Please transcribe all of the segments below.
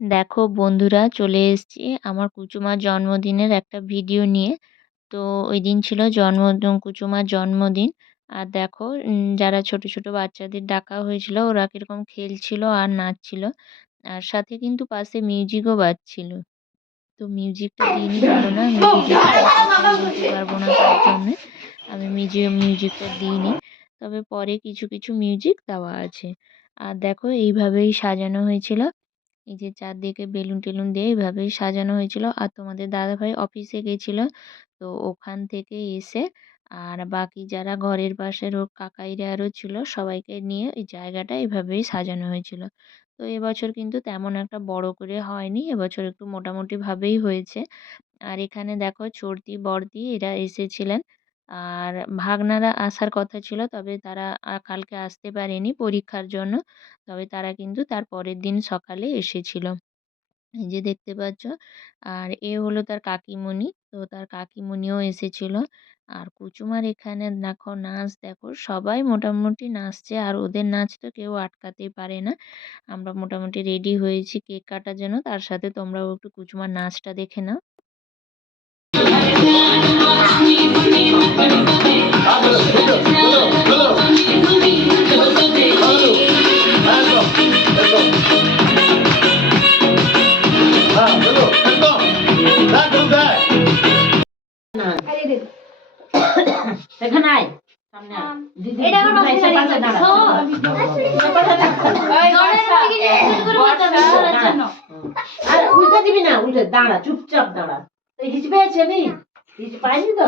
দেখো বন্ধুরা, চলে এসেছি আমার কুচুমার জন্মদিনের একটা ভিডিও নিয়ে। তো ওইদিন ছিল কুচুমার জন্মদিন। আর দেখো, যারা ছোট ছোট বাচ্চাদের ডাকা হয়েছিল ওরা কিরকম খেলছিল আর নাচছিল। আর সাথে কিন্তু পাশে মিউজিকও বাজছিল। তো মিউজিকটা দিইনি, কারণ আমি ভিডিওটা বলতে পারবো না, তার জন্যে আমি মিউজিকটা দিইনি। তবে পরে কিছু কিছু মিউজিক দেওয়া আছে। আর দেখো, এইভাবেই সাজানো হয়েছিল। এই যে চারদিকে বেলুন টেলুন দিয়ে এইভাবেই সাজানো হয়েছিল। আর তোমাদের দাদাভাই অফিসে গেছিল, তো ওখান থেকে এসে আর বাকি যারা ঘরের পাশের ও কাকাইরা আরও ছিল, সবাইকে নিয়ে এই জায়গাটা এভাবেই সাজানো হয়েছিল। তো এবছর কিন্তু তেমন একটা বড় করে হয়নি, এবছর একটু মোটামুটি ভাবেই হয়েছে। আর এখানে দেখো, চড়তি বড়দি এরা এসেছিলেন। আর ভাগনারা আসার কথা ছিল, তবে তারা কালকে আসতে পারেনি পরীক্ষার জন্য। তবে তারা কিন্তু তার পরের দিন সকালে এসেছিল। এই যে দেখতে পাচ্ছ। আর এ হলো তার কাকিমুনি, তো তার কাকিমুনিও এসেছিল। আর কুচুমার এখানে দেখো নাচ, দেখো সবাই মোটামুটি নাচছে, আর ওদের নাচ তো কেউ আটকাতেই পারে না। আমরা মোটামুটি রেডি হয়েছি কেক কাটার জন্য, তার সাথে তোমরাও একটু কুচুমার নাচটা দেখে নাও। এখানে আয় সামনে আয় দিদি এটা কোন পয়সা পাঁচা দাঁড়া আর উল্টা দিবি না, উল্টা দাঁড়া, চুপচাপ দাঁড়া। এই হিচ পেয়েছে নি, হিচ পাইনি তো।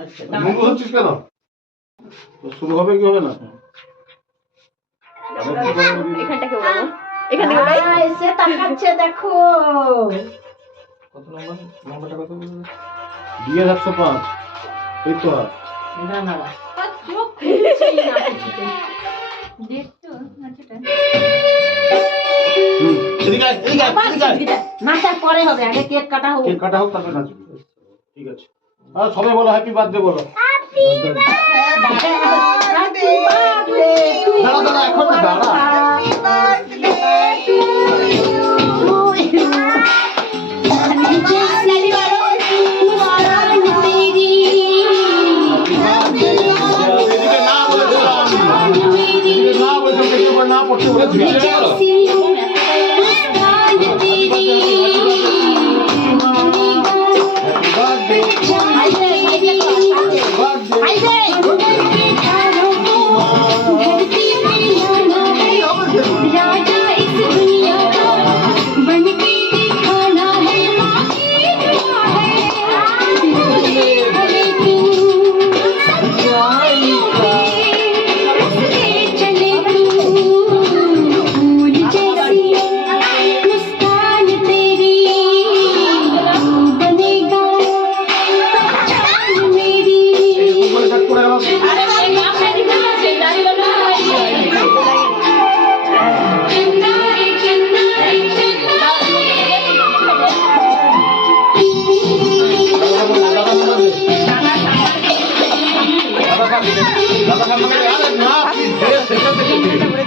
আচ্ছা মুখ হচ্ছিস কেন? শুরু হবে কি হবে না? এখানটা কেউ বলো, এখান থেকে বলো। এসে তাকাচ্ছে দেখো। কত নম্বর? নম্বরটা কত বলবে? দিয়ে 105 এই তো আর না না চোখ খুলছে না কিছুতে দেখছো নাচটা। এদিকে আয়, এদিকে আয়, এদিকে আয়। নাচা পরে হবে, আগে কেক কাটা হোক। কেক কাটা হোক, তারপরে নাচবি। ঠিক আছে। আর সবাই বলো হ্যাপি বার্থডে বলো। দাঁড়া দাঁড়া, এখন না, দাঁড়া। এদিকে না বলেছিলাম, এদিকে না বলেছিলাম, কেকের উপর না পড়তে বলেছিলাম।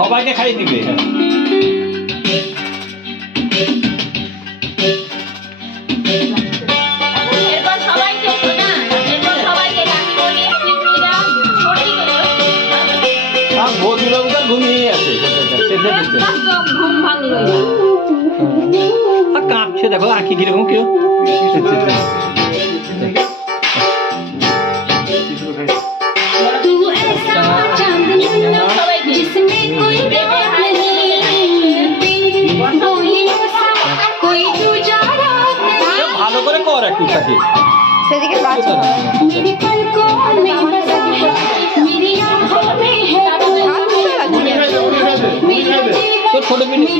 সবাইকে খাইয়ে দিবে। ঘুমিয়ে আছে, কাঁপছে দেখো, আঁকি কিরকম কেউ। ভালো করে কর একটু সাথে সেদিকে तो छोटे भी नहीं